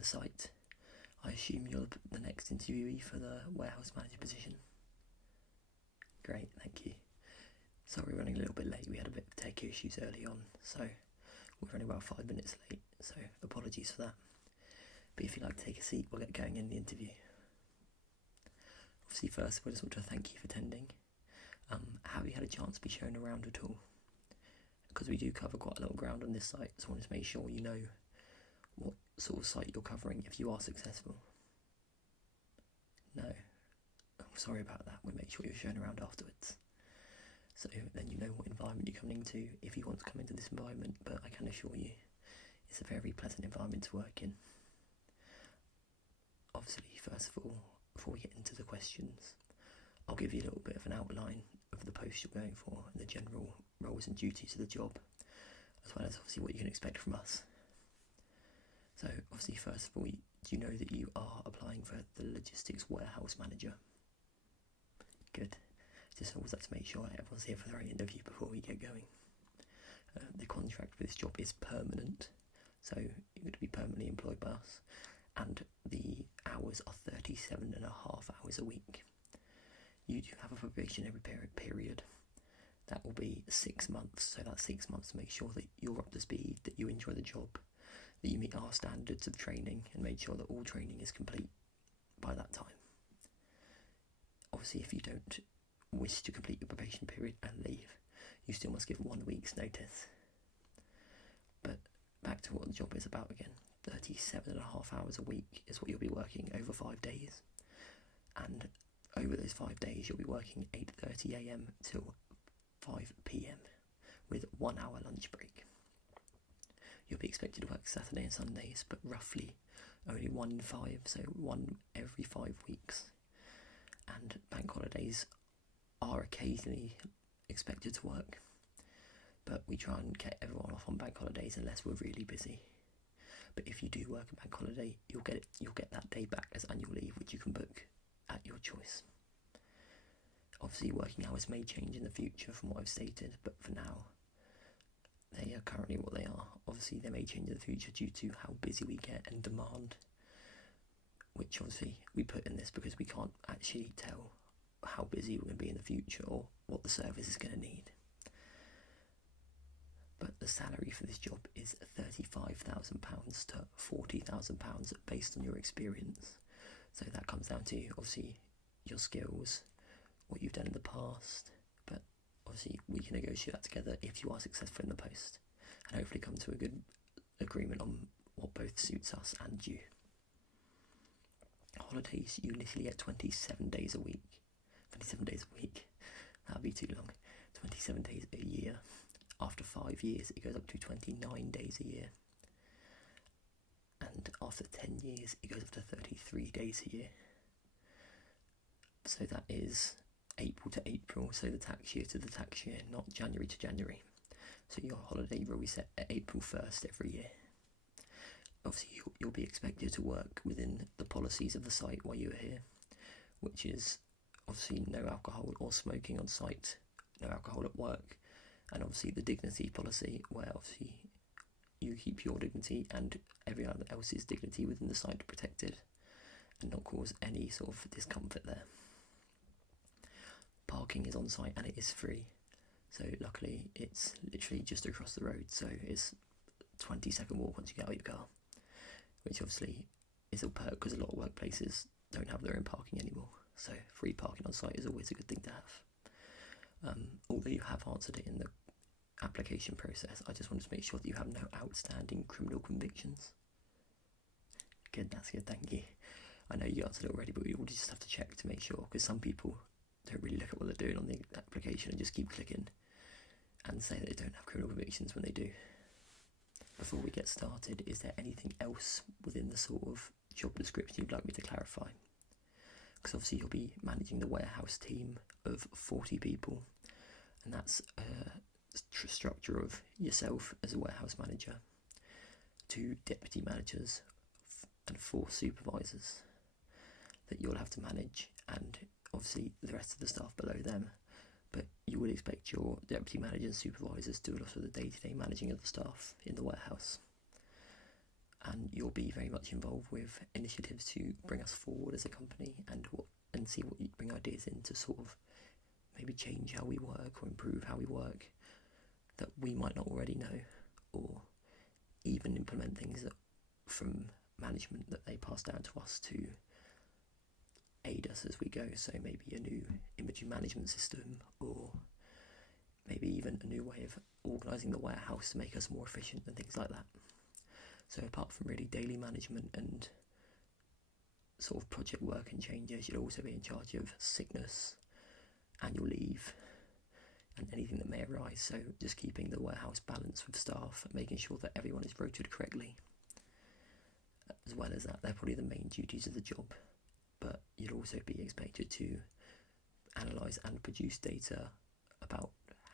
the site. I assume you're the next interviewee for the warehouse manager position. Great, thank you. Sorry, we're running a little bit late. We had a bit of tech issues early on, so we're running about 5 minutes late, so apologies for that. But if you'd like to take a seat, we'll get going in the interview. Obviously, first, I just want to thank you for attending. Have you had a chance to be shown around at all? Because we do cover quite a lot of ground on this site, so I wanted to make sure you know what sort of site you're covering if you are successful. No. Oh, sorry about that. We'll make sure you're shown around afterwards. So then you know what environment you're coming into if you want to come into this environment, but I can assure you it's a very pleasant environment to work in. Obviously, first of all, before we get into the questions, I'll give you a little bit of an outline of the post you're going for and the general roles and duties of the job, as well as obviously what you can expect from us. So obviously, first of all, do you know that you are applying for the logistics warehouse manager? Good. Just always like to make sure everyone's here for the right interview before we get going. The contract for this job is permanent, so you're going to be permanently employed by us, and the hours are 37.5 hours a week. You do have a probationary period. That will be 6 months, so that's 6 months to make sure that you're up to speed, that you enjoy the job, that you meet our standards of training, and make sure that all training is complete by that time. Obviously, if you don't wish to complete your probation period and leave, you still must give 1 week's notice. But back to what the job is about again. 37.5 hours a week is what you'll be working over 5 days, and over those 5 days you'll be working 8:30 a.m. till 5 p.m. with 1 hour lunch break. You'll be expected to work Saturday and Sundays, but roughly only 1 in 5, so 1 every 5 weeks. And bank holidays are occasionally expected to work, but we try and get everyone off on bank holidays unless we're really busy. But if you do work a bank holiday, you'll get that day back as annual leave, which you can book at your choice. Obviously, working hours may change in the future from what I've stated, but for now, they are currently what they are. Obviously, they may change in the future due to how busy we get and demand, which obviously we put in this because we can't actually tell how busy we're going to be in the future or what the service is going to need. But the salary for this job is £35,000 to £40,000 based on your experience. So that comes down to obviously your skills, what you've done in the past, but obviously we can negotiate that together if you are successful in the post, and hopefully come to a good agreement on what both suits us and you. Holidays, you initially get 27 days a week. 27 days a week, that'd be too long. 27 days a year. After 5 years, it goes up to 29 days a year. And after 10 years, it goes up to 33 days a year. So that is April to April, so the tax year to the tax year, not January to January. So your holiday will be set at April 1st every year. Obviously, you'll be expected to work within the policies of the site while you're here, which is obviously no alcohol or smoking on site, no alcohol at work, and obviously the dignity policy, where obviously you keep your dignity and everyone else's dignity within the site protected and not cause any sort of discomfort there. Parking is on site and it is free, so luckily it's literally just across the road, so it's 20-second walk once you get out of your car, which obviously is a perk because a lot of workplaces don't have their own parking anymore, so free parking on site is always a good thing to have. Although you have answered it in the application process, I just wanted to make sure that you have no outstanding criminal convictions. Good, that's good, thank you. I know you answered it already, but we will just have to check to make sure, because some people don't really look at what they're doing on the application and just keep clicking and say that they don't have criminal convictions when they do. Before we get started, is there anything else within the sort of job description you'd like me to clarify? Because obviously you'll be managing the warehouse team of 40 people, and that's a structure of yourself as a warehouse manager, 2 deputy managers and 4 supervisors that you'll have to manage, and obviously the rest of the staff below them. But you would expect your deputy managers and supervisors to do a lot of the day-to-day managing of the staff in the warehouse. and you'll be very much involved with initiatives to bring us forward as a company and see what you bring ideas in to sort of maybe change how we work or improve how we work that we might not already know, or even implement things that from management that they pass down to us to aid us as we go. So maybe a new inventory management system, or maybe even a new way of organising the warehouse to make us more efficient and things like that. So apart from really daily management and sort of project work and changes, you'll also be in charge of sickness, annual leave, and anything that may arise. So just keeping the warehouse balanced with staff and making sure that everyone is rotated correctly. As well as that, they're probably the main duties of the job. But you'll also be expected to analyse and produce data about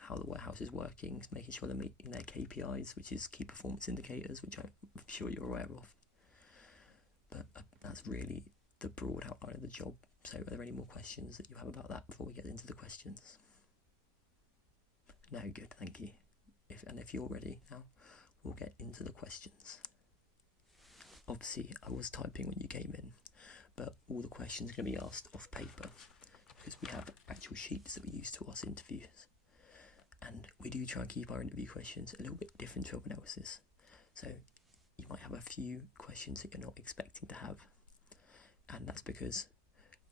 how the warehouse is working, making sure they're meeting their KPIs, which is key performance indicators, which I'm sure you're aware of. But that's really the broad outline of the job. So are there any more questions that you have about that before we get into the questions? No, good, thank you. If you're ready now, we'll get into the questions. Obviously, I was typing when you came in, but all the questions are going to be asked off paper because we have actual sheets that we use to ask interviews. And we do try and keep our interview questions a little bit different to everyone else's. So you might have a few questions that you're not expecting to have. And that's because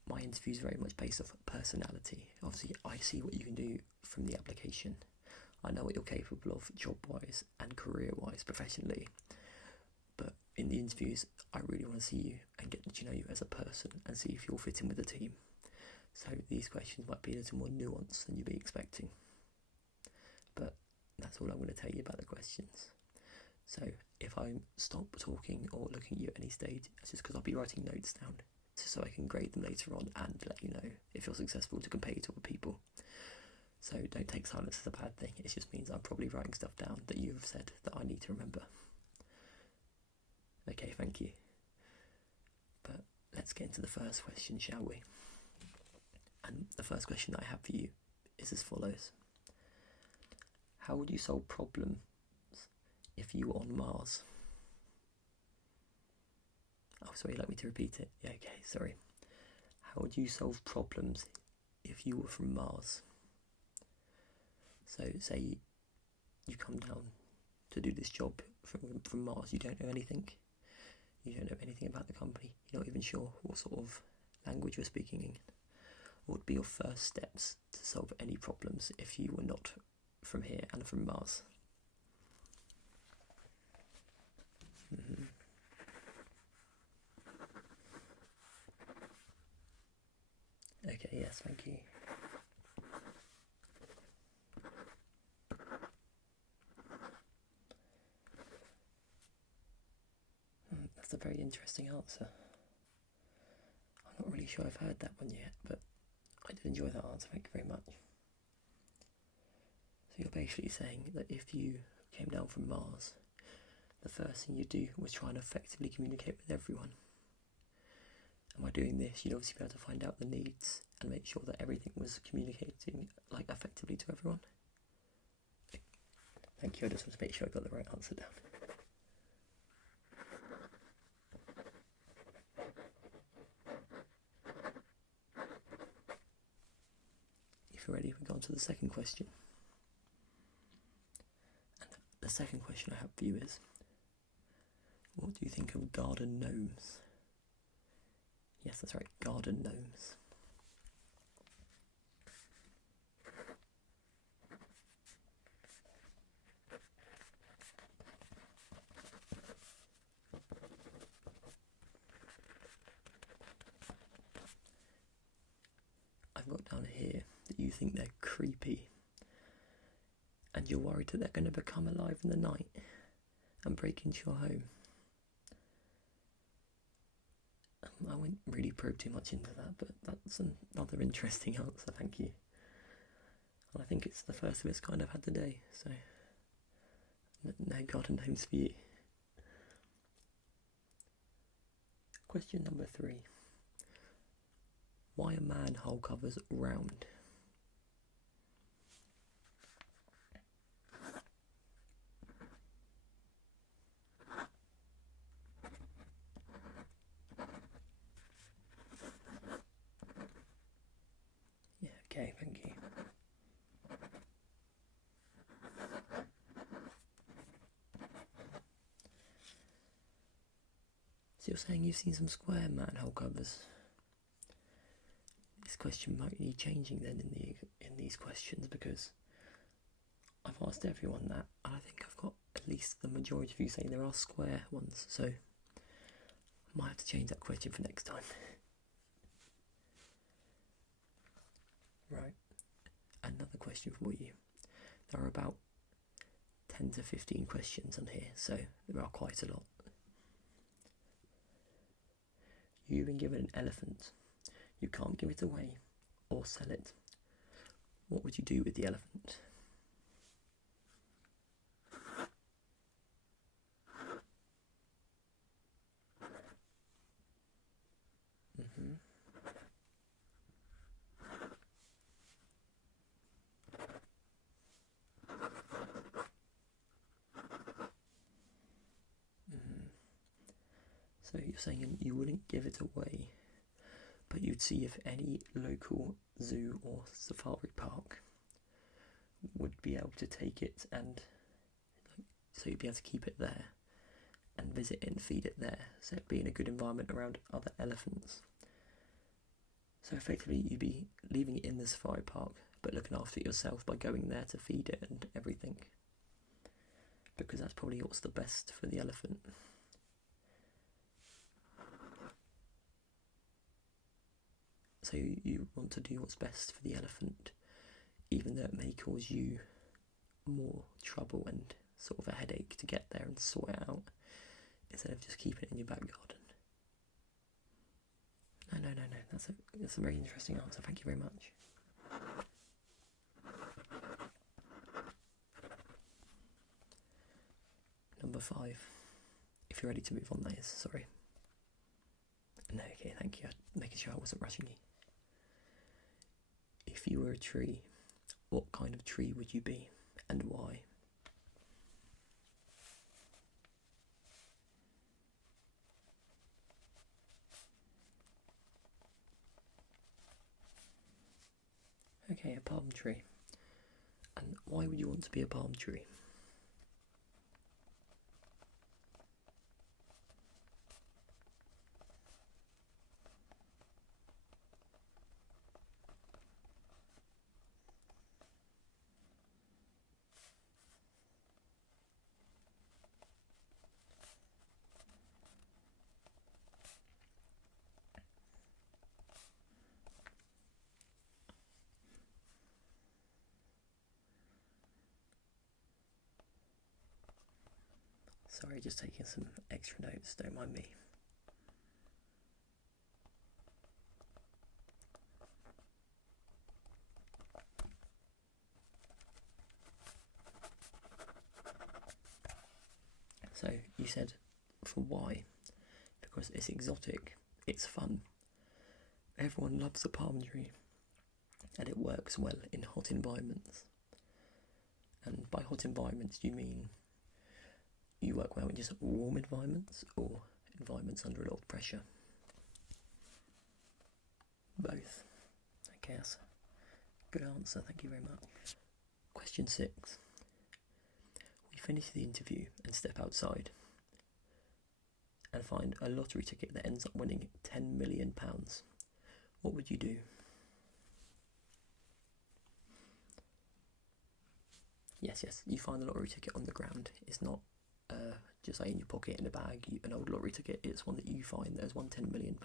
my interview is very much based off personality. Obviously, I see what you can do from the application. I know what you're capable of job-wise and career-wise, professionally. But in the interviews, I really want to see you and get to know you as a person and see if you'll fit in with the team. So these questions might be a little more nuanced than you'd be expecting. But that's all I'm going to tell you about the questions. So if I stop talking or looking at you at any stage, that's just because I'll be writing notes down so I can grade them later on and let you know if you're successful to compare to other people. So don't take silence as a bad thing. It just means I'm probably writing stuff down that you have said that I need to remember. Okay, thank you. But let's get into the first question, shall we? And the first question that I have for you is as follows. How would you solve problems if you were on Mars? Oh, sorry, you'd like me to repeat it? Yeah, okay, sorry. How would you solve problems if you were from Mars? So, say you come down to do this job from Mars, you don't know anything. You don't know anything about the company. You're not even sure what sort of language you're speaking in. What would be your first steps to solve any problems if you were not from here and from Mars? Mm-hmm. Okay, yes, thank you. That's a very interesting answer. I'm not really sure I've heard that one yet, but I did enjoy that answer, thank you very much. So you're basically saying that if you came down from Mars, the first thing you'd do was try and effectively communicate with everyone. And by doing this, you'd obviously be able to find out the needs and make sure that everything was communicating effectively to everyone. Thank you, I just want to make sure I got the right answer down. If you're ready, we go on to the second question. And the second question I have for you is, what do you think of garden gnomes? Yes, that's right, garden gnomes. I've got down here that you think they're creepy and you're worried that they're going to become alive in the night and break into your home. I won't really probe too much into that, but that's another interesting answer, thank you. And I think it's the first of its kind I've had today, so no garden gnomes for you. Question number 3. Why are manhole covers round? So you're saying you've seen some square manhole covers. This question might need changing then in these questions, because I've asked everyone that, and I think I've got at least the majority of you saying there are square ones, so I might have to change that question for next time. Right, another question for you. There are about 10 to 15 questions on here, so there are quite a lot. You've been given an elephant. You can't give it away or sell it. What would you do with the elephant? So you're saying you wouldn't give it away, but you'd see if any local zoo or safari park would be able to take it, and so you'd be able to keep it there and visit it and feed it there, so it'd be in a good environment around other elephants. So effectively you'd be leaving it in the safari park but looking after it yourself by going there to feed it and everything, because that's probably what's the best for the elephant. So you want to do what's best for the elephant, even though it may cause you more trouble and sort of a headache to get there and sort it out, instead of just keeping it in your back garden. No. That's a very interesting answer. Thank you very much. Number 5. If you're ready to move on, that is. Sorry. No, okay, thank you. Making sure I wasn't rushing you. If you were a tree, what kind of tree would you be, and why? Okay, a palm tree. And why would you want to be a palm tree? Sorry, just taking some extra notes, don't mind me. So, you said, for why? Because it's exotic, it's fun. Everyone loves a palm tree, and it works well in hot environments. And by hot environments, do you mean you work well in just warm environments, or environments under a lot of pressure? Both. Okay, that's a good answer, thank you very much. Question 6. We finish the interview and step outside and find a lottery ticket that ends up winning £10 million. What would you do? Yes, you find the lottery ticket on the ground. It's not just like in your pocket in a bag, an old lottery ticket. It's one that you find that has won £10 million.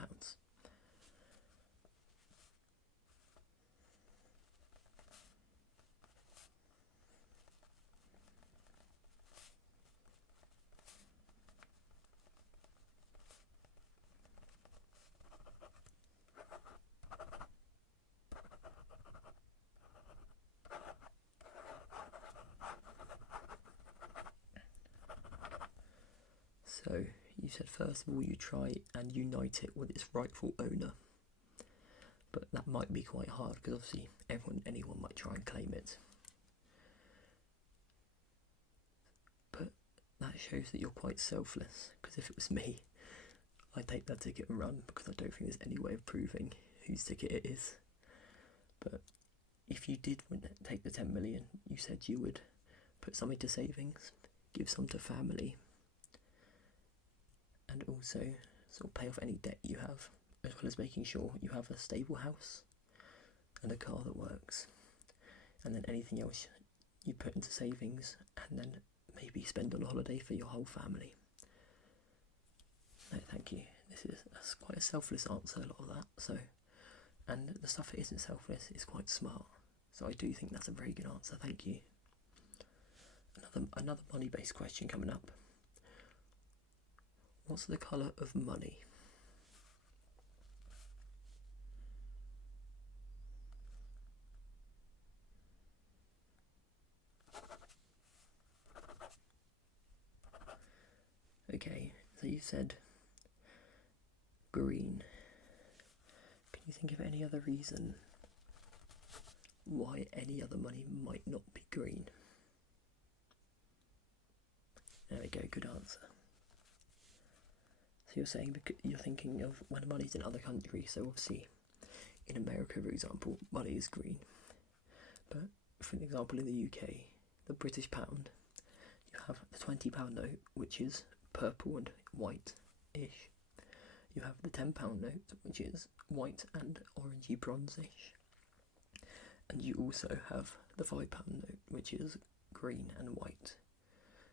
So you said first of all you try and unite it with its rightful owner, but that might be quite hard because obviously anyone might try and claim it. But that shows that you're quite selfless, because if it was me, I'd take that ticket and run, because I don't think there's any way of proving whose ticket it is. But if you did take the 10 million, you said you would put some into savings, give some to family, and also sort of pay off any debt you have, as well as making sure you have a stable house and a car that works, and then anything else you put into savings, and then maybe spend on a holiday for your whole family. No, thank you. That's quite a selfless answer, a lot of that. So, and the stuff that isn't selfless is quite smart. So I do think that's a very good answer. Thank you. Another money-based question coming up. What's the colour of money? Okay, so you said green. Can you think of any other reason why any other money might not be green? There we go, good answer. So you're saying, you're thinking of when money's in other countries, so obviously in America, for example, money is green. But for an example, in the UK, the British pound, you have the £20 note, which is purple and white-ish. You have the £10 note, which is white and orangey bronze-ish. And you also have the £5 note, which is green and white,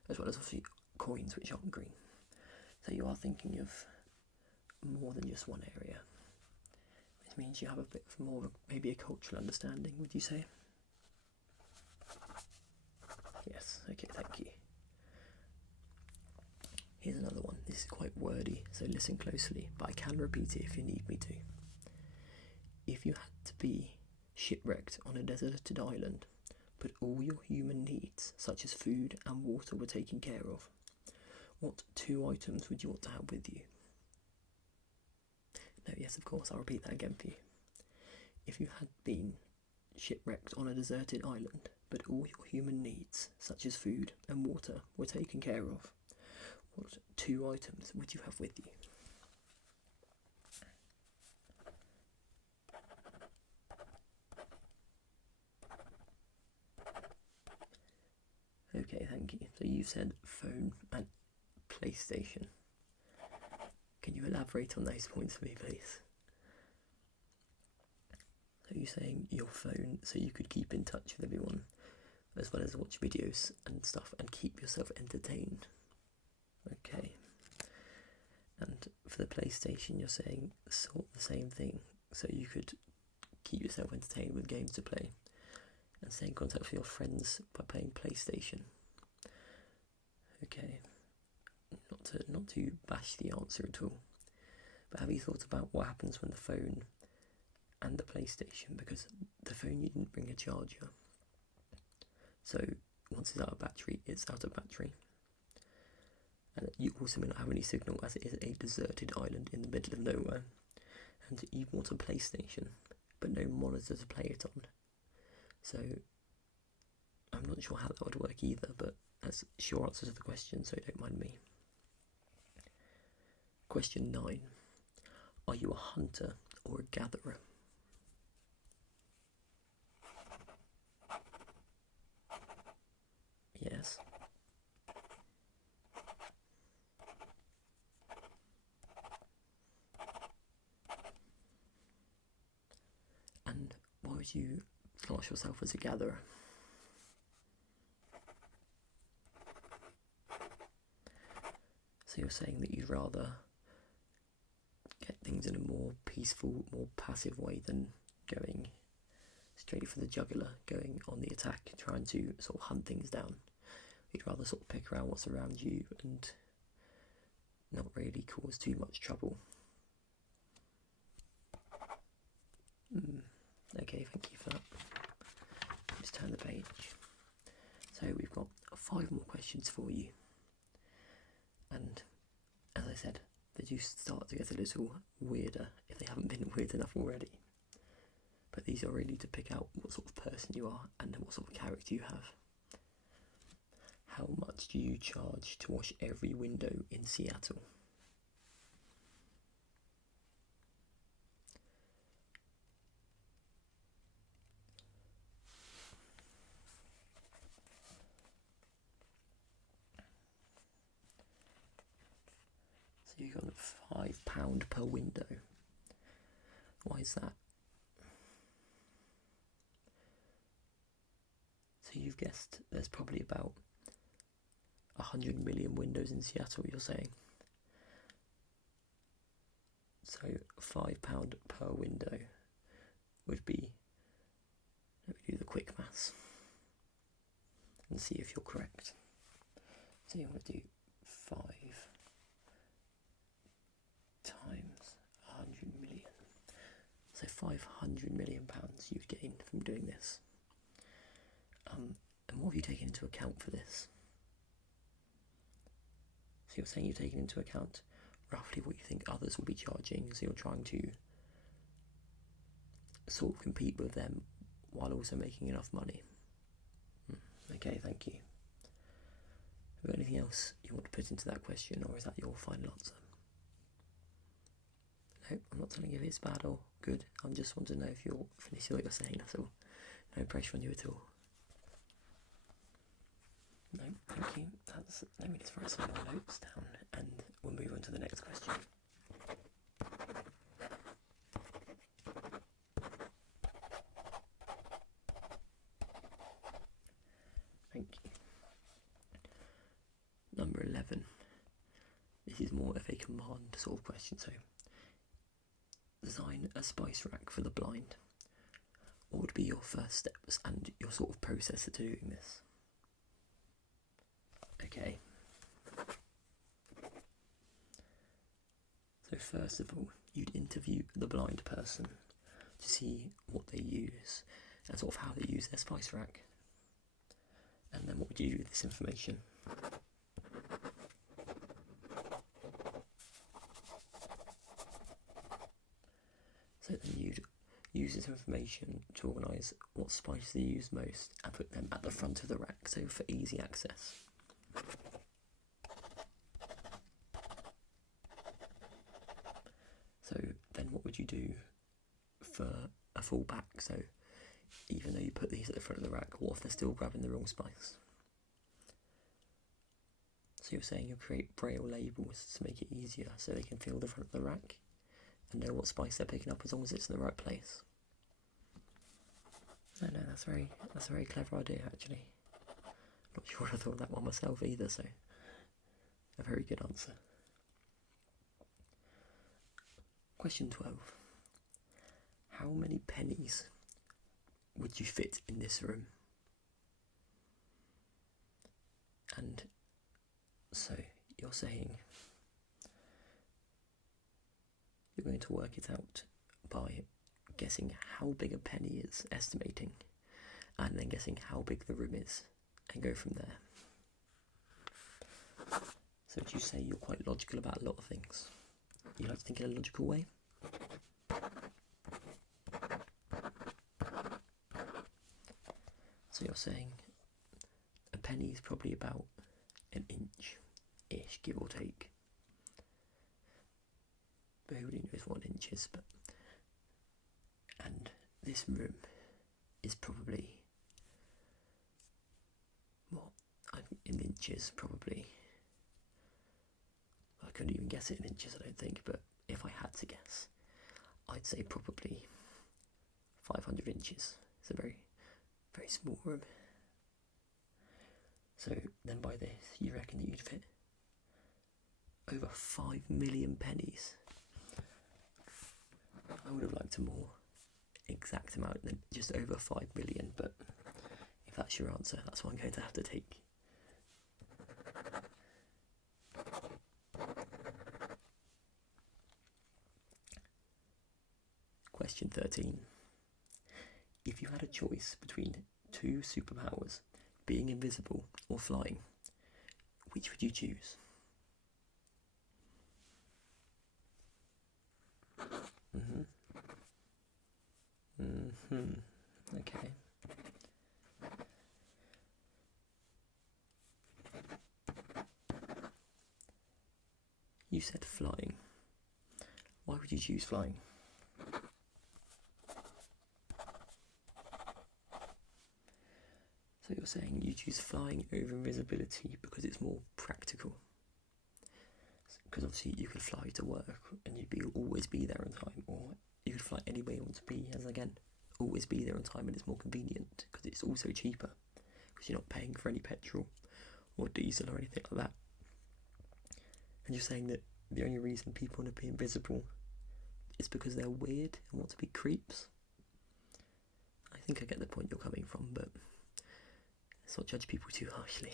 as well as obviously coins which aren't green. So you are thinking of more than just one area, which means you have a bit of more, maybe a cultural understanding, would you say? Yes, okay, thank you. Here's another one. This is quite wordy, so listen closely, but I can repeat it if you need me to. If you had to be shipwrecked on a deserted island, but all your human needs, such as food and water, were taken care of, what 2 items would you want to have with you? No, yes, of course, I'll repeat that again for you. If you had been shipwrecked on a deserted island, but all your human needs, such as food and water, were taken care of, what 2 items would you have with you? Okay, thank you. So you said phone and PlayStation. Can you elaborate on those points for me, please? So you're saying your phone so you could keep in touch with everyone, as well as watch videos and stuff and keep yourself entertained. Okay. And for the PlayStation, you're saying sort of the same thing, so you could keep yourself entertained with games to play and stay in contact with your friends by playing PlayStation. Okay. Not to bash the answer at all, but have you thought about what happens when the phone and the PlayStation, because the phone, you didn't bring a charger, so once it's out of battery, it's out of battery, and you also may not have any signal as it is a deserted island in the middle of nowhere, and you want a PlayStation but no monitor to play it on. So I'm not sure how that would work either, but that's your answer to the question, so don't mind me. Question 9. Are you a hunter or a gatherer? Yes. And why would you class yourself as a gatherer? So you're saying that you'd rather get things in a more peaceful, more passive way than going straight for the jugular, going on the attack, trying to sort of hunt things down. You'd rather sort of pick around what's around you and not really cause too much trouble. Okay, thank you for that. Just turn the page. So we've got 5 more questions for you. And as I said, they do start to get a little weirder if they haven't been weird enough already. But these are really to pick out what sort of person you are and what sort of character you have. How much do you charge to wash every window in Seattle? So So you've got £5 per window. Why is that? So you've guessed there's probably about 100 million windows in Seattle, you're saying. So £5 per window would be, let me do the quick maths and see if you're correct. So you want to do 5 times 100 million. So £500 million you've gained from doing this. And what have you taken into account for this? So you're saying you've taken into account roughly what you think others will be charging, so you're trying to sort of compete with them while also making enough money. Okay, thank you. Have you got anything else you want to put into that question, or is that your final answer? No, I'm not telling you if it's bad or good. I just want to know if you're finished what you're saying, that's all. No pressure on you at all. No, thank you. Let me just write some more notes down and we'll move on to the next question. Thank you. Number 11. This is more of a command sort of question. So, design a spice rack for the blind. What would be your first steps and your sort of process to doing this? Okay. So first of all, you'd interview the blind person to see what they use and sort of how they use their spice rack. And then what would you do with this information? So then you'd use this information to organise what spices they use most and put them at the front of the rack, so for easy access. So then what would you do for a fallback? So even though you put these at the front of the rack, what if they're still grabbing the wrong spice? So you're saying you'll create braille labels to make it easier so they can feel the front of the rack and know what spice they're picking up as long as it's in the right place. No, that's a very clever idea actually. Not sure I thought of that one myself either, so a very good answer. Question 12. How many pennies would you fit in this room? And so you're saying you're going to work it out by guessing how big a penny is, estimating, and then guessing how big the room is, and go from there. So would you say you're quite logical about a lot of things? You like to think in a logical way? So you're saying a penny is probably about an inch-ish, give or take. But who really knows what an inch is? And this room is probably, in inches probably. I couldn't even guess it in inches, I don't think, but if I had to guess, I'd say probably 500 inches. It's a very, very small room. So then by this, you reckon that you'd fit over 5 million pennies. I would have liked a more exact amount than just over 5 million, but if that's your answer, that's what I'm going to have to take. Question 13. If you had a choice between two superpowers, being invisible or flying, which would you choose? Okay. You said flying. Why would you choose flying? So you're saying you choose flying over invisibility because it's more practical. because obviously you could fly to work and you'd always be there on time, or you could fly anywhere you want to be, as again, always be there on time, and it's more convenient because it's also cheaper because you're not paying for any petrol or diesel or anything like that. And you're saying that the only reason people want to be invisible is because they're weird and want to be creeps. I think I get the point you're coming from, but let's not judge people too harshly.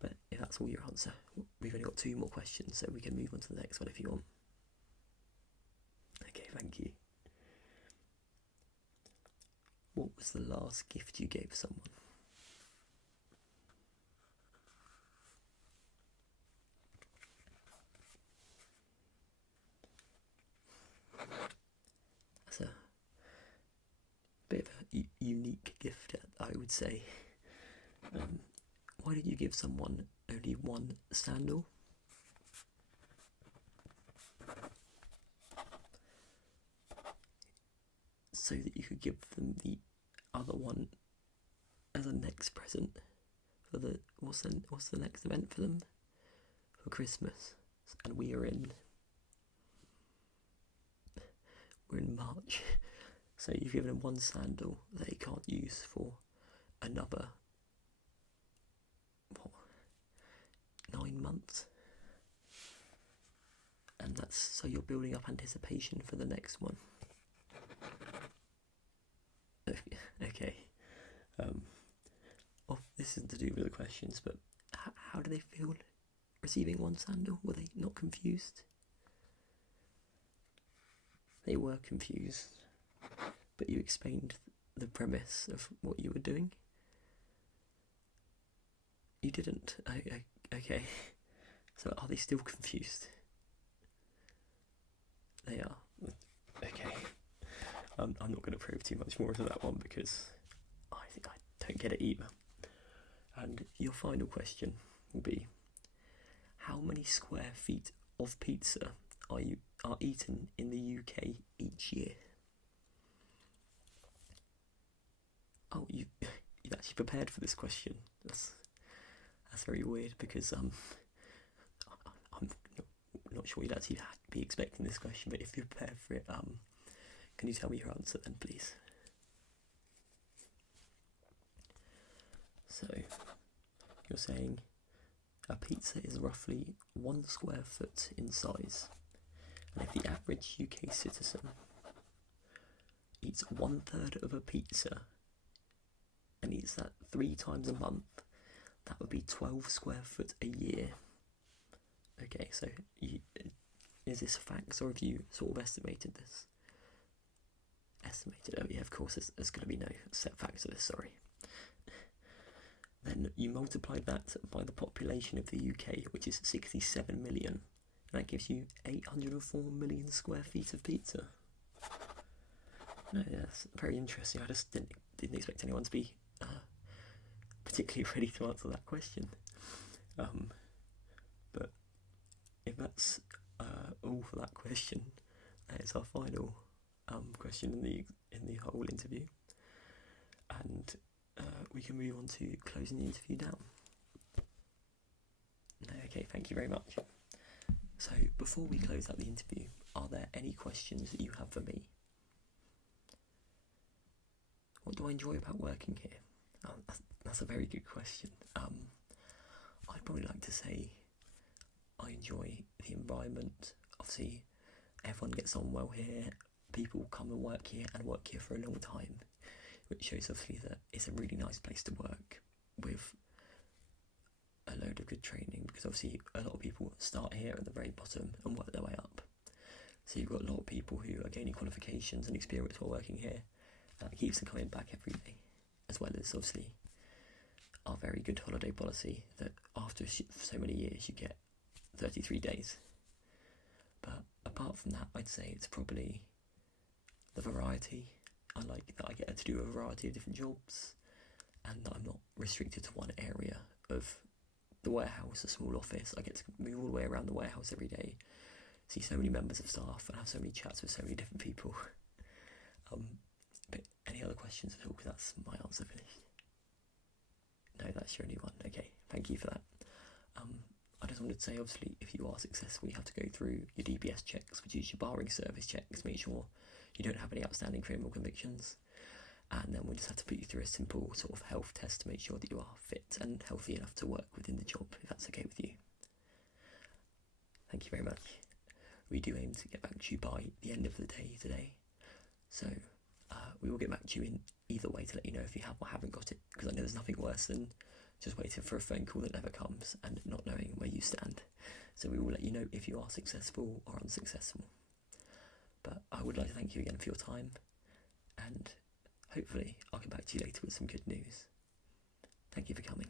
But if that's all your answer, we've only got 2 more questions, so we can move on to the next one if you want. Okay, thank you. What was the last gift you gave someone? That's a bit of a unique gift, I would say. Why did you give someone only one sandal? So that you could give them the other one as a next present for the what's the next event for them for Christmas, and we're in March, so you've given them one sandal they can't use for another 9 months, and that's so you're building up anticipation for the next one. Okay. Well, this isn't to do with the questions, but how do they feel receiving one sandal? Were they not confused? They were confused, but you explained the premise of what you were doing. You didn't. Okay. So are they still confused? They are. Okay. I'm not going to probe too much more into that one because I think I don't get it either. And your final question will be, how many square feet of pizza are eaten in the UK each year? Oh, you've actually prepared for this question. That's very weird because I'm not sure you'd actually be expecting this question, but if you're prepared for it, can you tell me your answer then, please? So, you're saying a pizza is roughly 1 square foot in size, and if the average UK citizen eats 1/3 of a pizza and eats that 3 times a month, that would be 12 square foot a year. Okay, so is this facts, or have you sort of estimated this? Estimated, oh yeah, of course, there's going to be no set facts to this, sorry. Then you multiply that by the population of the UK, which is 67 million, and that gives you 804 million square feet of pizza. No, yeah, that's very interesting. I just didn't expect anyone to be particularly ready to answer that question. But if that's all for that question, that is our final question in the whole interview, and we can move on to closing the interview down. Okay, thank you very much. So before we close out the interview, are there any questions that you have for me? What do I enjoy about working here? That's a very good question. I'd probably like to say I enjoy the environment. Obviously, everyone gets on well here. People come and work here for a long time, which shows obviously that it's a really nice place to work with a load of good training, because obviously a lot of people start here at the very bottom and work their way up. So you've got a lot of people who are gaining qualifications and experience while working here. That keeps them coming back every day, as well as obviously our very good holiday policy that after so many years you get 33 days. But apart from that, I'd say it's probably the variety. I like that I get to do a variety of different jobs, and that I'm not restricted to one area of the warehouse, a small office. I get to move all the way around the warehouse every day, see so many members of staff, and have so many chats with so many different people. But any other questions at all? Because that's my answer finished. No, that's your only one. Okay, thank you for that. I just wanted to say, obviously, if you are successful, you have to go through your DBS checks, which is your barring service checks, make sure you don't have any outstanding criminal convictions. And then we'll just have to put you through a simple sort of health test to make sure that you are fit and healthy enough to work within the job, if that's okay with you. Thank you very much. We do aim to get back to you by the end of the day today. So we will get back to you in either way to let you know if you have or haven't got it, because I know there's nothing worse than just waiting for a phone call that never comes and not knowing where you stand. So we will let you know if you are successful or unsuccessful. But I would like to thank you again for your time, and hopefully I'll get back to you later with some good news. Thank you for coming.